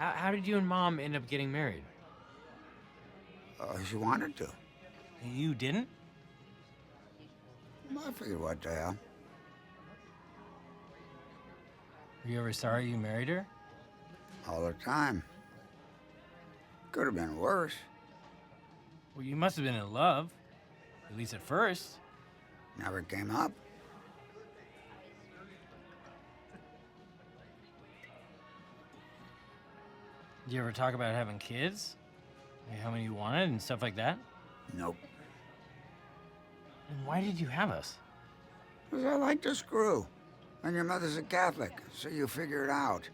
How did you and Mom end up getting married? She wanted to. You didn't? I figured, what the hell? Were you ever sorry you married her? All the time. Could have been worse. Well, you must have been in love. At least at first. Never came up. Did you ever talk about having kids? Like how many you wanted and stuff like that? Nope. And why did you have us? 'Cause I like to screw. And your mother's a Catholic, so you figure it out.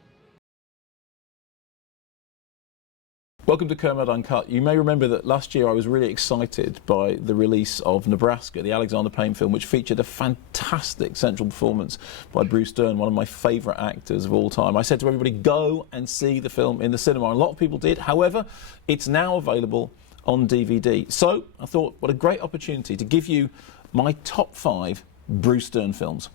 Welcome to Kermode Uncut. You may remember that last year I was really excited by the release of Nebraska, the Alexander Payne film, which featured a fantastic central performance by Bruce Dern, one of my favourite actors of all time. I said to everybody, go and see the film in the cinema. And a lot of people did. However, it's now available on DVD. So I thought, what a great opportunity to give you my top 5 Bruce Dern films.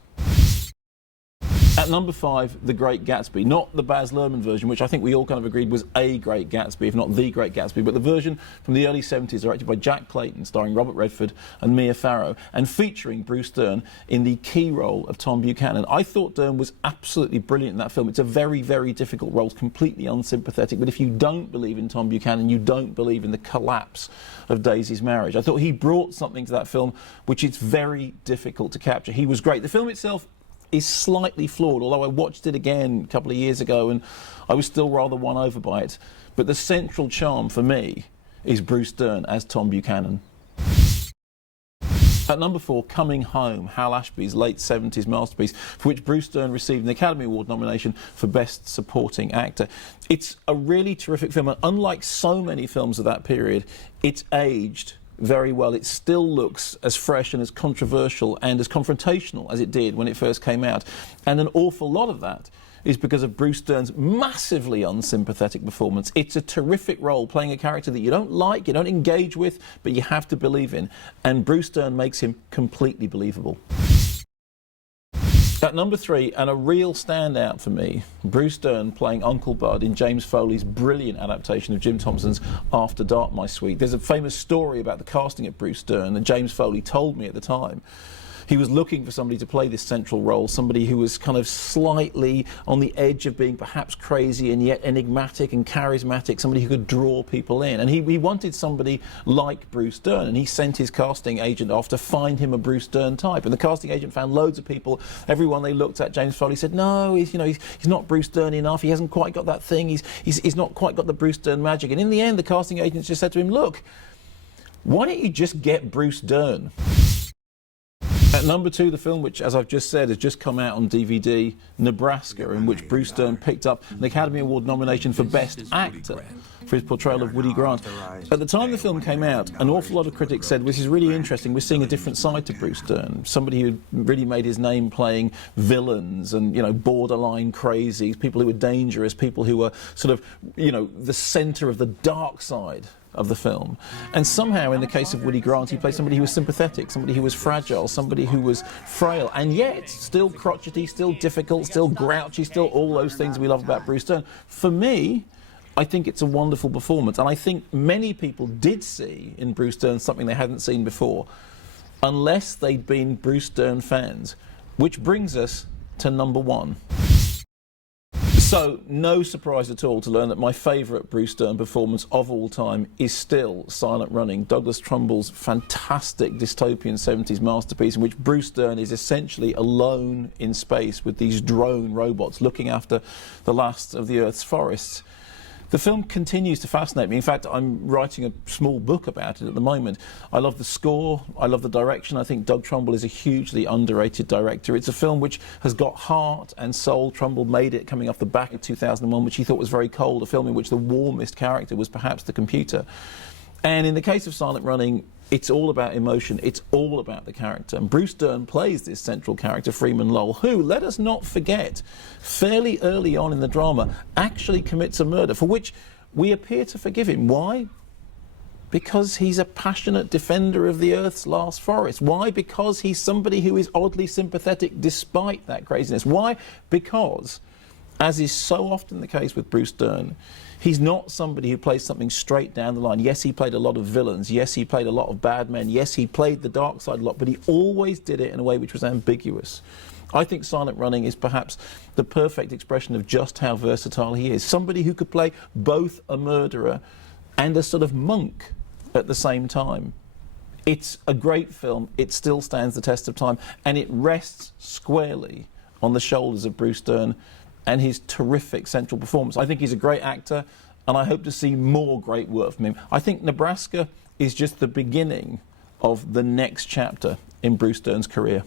At number 5, The Great Gatsby. Not the Baz Luhrmann version, which I think we all kind of agreed was a Great Gatsby, if not the Great Gatsby, but the version from the early 70s, directed by Jack Clayton, starring Robert Redford and Mia Farrow, and featuring Bruce Dern in the key role of Tom Buchanan. I thought Dern was absolutely brilliant in that film. It's a very, very difficult role. It's completely unsympathetic, but if you don't believe in Tom Buchanan, you don't believe in the collapse of Daisy's marriage. I thought he brought something to that film which is very difficult to capture. He was great. The film itself is slightly flawed, although I watched it again a couple of years ago and I was still rather won over by it. But the central charm for me is Bruce Dern as Tom Buchanan. At number 4, Coming Home, Hal Ashby's late 70s masterpiece, for which Bruce Dern received an Academy Award nomination for Best Supporting Actor. It's a really terrific film, and unlike so many films of that period, it's aged very well. It still looks as fresh and as controversial and as confrontational as it did when it first came out. And an awful lot of that is because of Bruce Dern's massively unsympathetic performance. It's a terrific role, playing a character that you don't like, you don't engage with, but you have to believe in. And Bruce Dern makes him completely believable. At number 3, and a real standout for me, Bruce Dern playing Uncle Bud in James Foley's brilliant adaptation of Jim Thompson's After Dark, My Sweet. There's a famous story about the casting of Bruce Dern, and James Foley told me at the time he was looking for somebody to play this central role, somebody who was kind of slightly on the edge of being perhaps crazy and yet enigmatic and charismatic, somebody who could draw people in. And he wanted somebody like Bruce Dern, and he sent his casting agent off to find him a Bruce Dern type. And the casting agent found loads of people. Everyone they looked at, James Foley said, no, he's not Bruce Dern enough. He hasn't quite got that thing. He's not quite got the Bruce Dern magic. And in the end, the casting agent just said to him, look, why don't you just get Bruce Dern? At number 2, the film which, as I've just said, has just come out on DVD, Nebraska, in which Bruce Dern picked up an Academy Award nomination for Best Actor for his portrayal of Woody Grant. At the time the film came out, an awful lot of critics said, this is really interesting, we're seeing a different side to Bruce Dern, somebody who really made his name playing villains and, borderline crazies, people who were dangerous, people who were sort of, the centre of the dark side of the film. And somehow, in the case of Woody Grant, he played somebody who was sympathetic, somebody who was fragile, somebody who was frail, and yet still crotchety, still difficult, still grouchy, still all those things we love about Bruce Dern. For me, I think it's a wonderful performance, and I think many people did see in Bruce Dern something they hadn't seen before, unless they'd been Bruce Dern fans. Which brings us to number 1. So, no surprise at all to learn that my favourite Bruce Dern performance of all time is still Silent Running, Douglas Trumbull's fantastic dystopian 70s masterpiece in which Bruce Dern is essentially alone in space with these drone robots looking after the last of the Earth's forests. The film continues to fascinate me. In fact, I'm writing a small book about it at the moment. I love the score, I love the direction. I think Doug Trumbull is a hugely underrated director. It's a film which has got heart and soul. Trumbull made it coming off the back of 2001, which he thought was very cold, a film in which the warmest character was perhaps the computer. And in the case of Silent Running, it's all about emotion, it's all about the character. And Bruce Dern plays this central character, Freeman Lowell, who, let us not forget, fairly early on in the drama, actually commits a murder, for which we appear to forgive him. Why? Because he's a passionate defender of the Earth's last forest. Why? Because he's somebody who is oddly sympathetic despite that craziness. Why? Because as is so often the case with Bruce Dern, he's not somebody who plays something straight down the line. Yes, he played a lot of villains. Yes, he played a lot of bad men. Yes, he played the dark side a lot, but he always did it in a way which was ambiguous. I think Silent Running is perhaps the perfect expression of just how versatile he is. Somebody who could play both a murderer and a sort of monk at the same time. It's a great film. It still stands the test of time, and it rests squarely on the shoulders of Bruce Dern and his terrific central performance. I think he's a great actor, and I hope to see more great work from him. I think Nebraska is just the beginning of the next chapter in Bruce Dern's career.